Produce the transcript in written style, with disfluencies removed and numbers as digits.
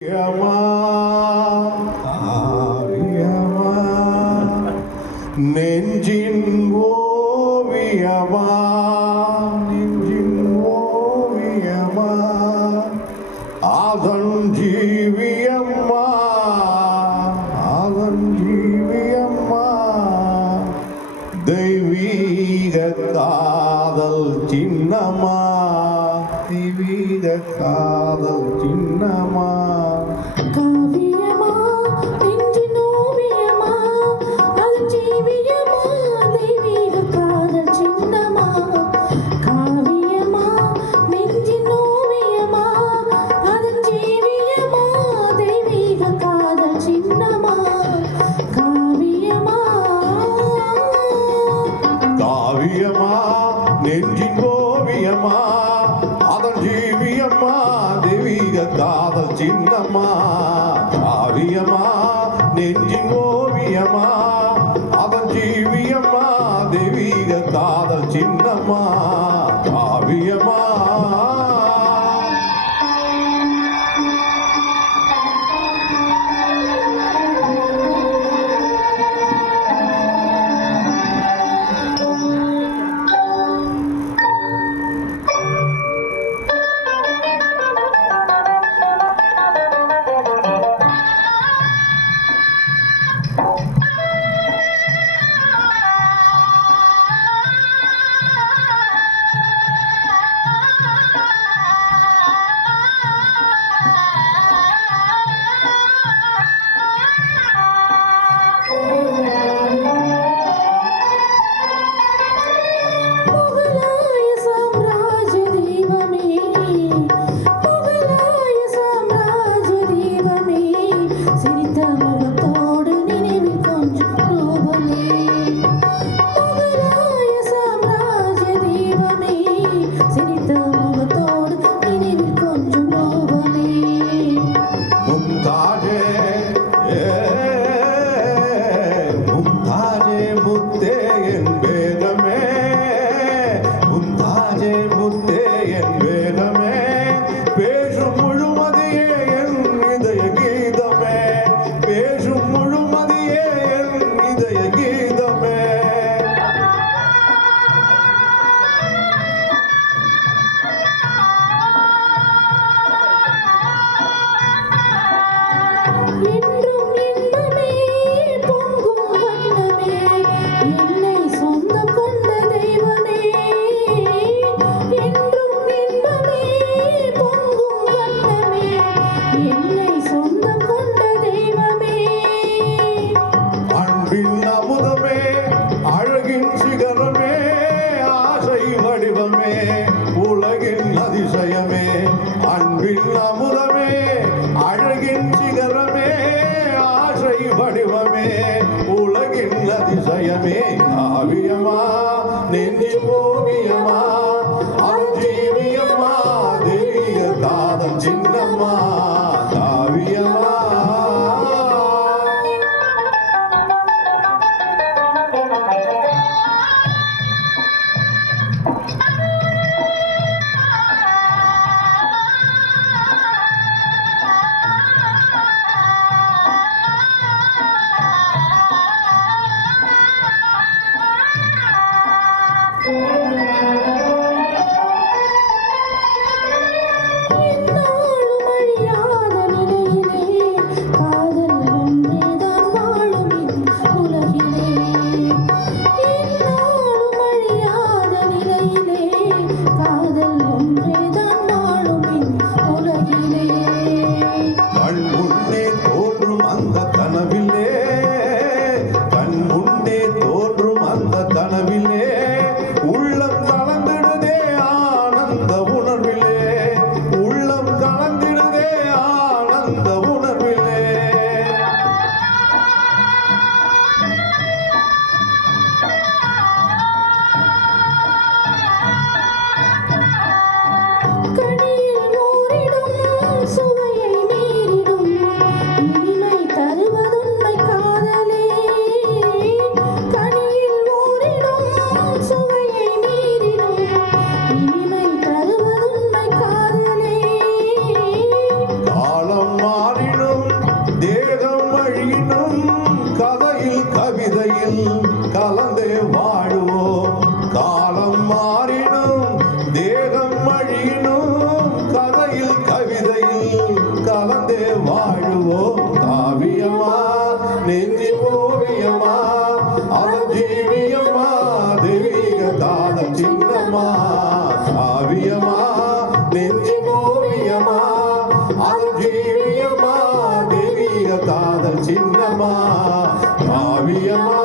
காவியமா காவியமா நெஞ்சின் ஓவியமா நெஞ்சின் ஓவியமா ஆதன் ஜீவியம்மா ஆதன் ஜீவியம்மா தெய்வீக காதல் சின்னமா தெய்வீக காதல் சின்னமா காவியமா நெஞ்சின் ஓவியமா அது ஜீவியமா தெய்வீக காதல் சின்னமா காவியமா நெஞ்சின் ஓவியமா அது ஜீவியமா தெய்வீக காதல் சின்னமா காவியமா காவியமா நெஞ்சின் ஓவியமா அதன் ஜீவியம்மா தெய்வீக காதல் சின்னம்மா காவியமா நெஞ்சின் ஓவியமா அதன் ஜீவியம்மா தெய்வீக காதல் சின்னம்மா காவியமா புகழாய சாம்ராஜ்ய தீபமே புகழாய சாம்ராஜ்ய தீபமே சிரித்த முகத்தோடு நினைவில் கொஞ்சம் ரூபமே புகழாய சாம்ராஜ்ய தீபமே சிரித்த முகத்தோடு நினைவில் கொஞ்சம் ரூபமே மும்தாஜே மும்தாஜே முத்தே என் வேதமே மும்தாஜே முத்தே என் வேதமே பேசும் முழுமதியே என் இதய கீதமே பேசும் முழுமதியே என் இதய கீதமே என்றும் இன்பமே பொங்கும் வண்ணமே என்னை சொந்தம் கொண்ட தெய்வமே என்றும் இன்பமே பொங்கும் வண்ணமே என்னை சொந்தம் கொண்ட தெய்வமே அன்பின் அமுதமே அழகின் சிகரமே ஆசை வடிவமே உலகின் அதிசயமே அன்பின் அமுதமே அழகின் சிகரமே ஆசை வடிவமே உலகின் அதிசயமே காவியமா நெஞ்சின் ஓவியமா அஜீவியமா தெய்வீக காதல் சின்னம்மா காவியமா எந்நாளும் அழியாத நிலையிலே காதல் ஒன்றேதான் வாழும் உலகிலே எந்நாளும் அழியாத நிலையிலே காதல் ஒன்றேதான் வாழும் உலகிலே கண் முன்னே தோன்றும் அந்த கனவிலே கண் முன்னே தோன்றும் அந்த கனவிலே உள்ளம் கலந்திடுதே ஆனந்த உணர்விலே உள்ளம் கலந்திடுதே ஆனந்த உணர்விலே கனியில் ஊறிடும் சுவையை மீறிடும் இனிமை தருவதுண்மை காதலே கனியில் ஊறிடும் சுவையை மீறிடும் இனிமை தருவதுண்மை காதலே காலம் மாற தெரியுமா தெய்வீக காதல் சின்னமா காவியமா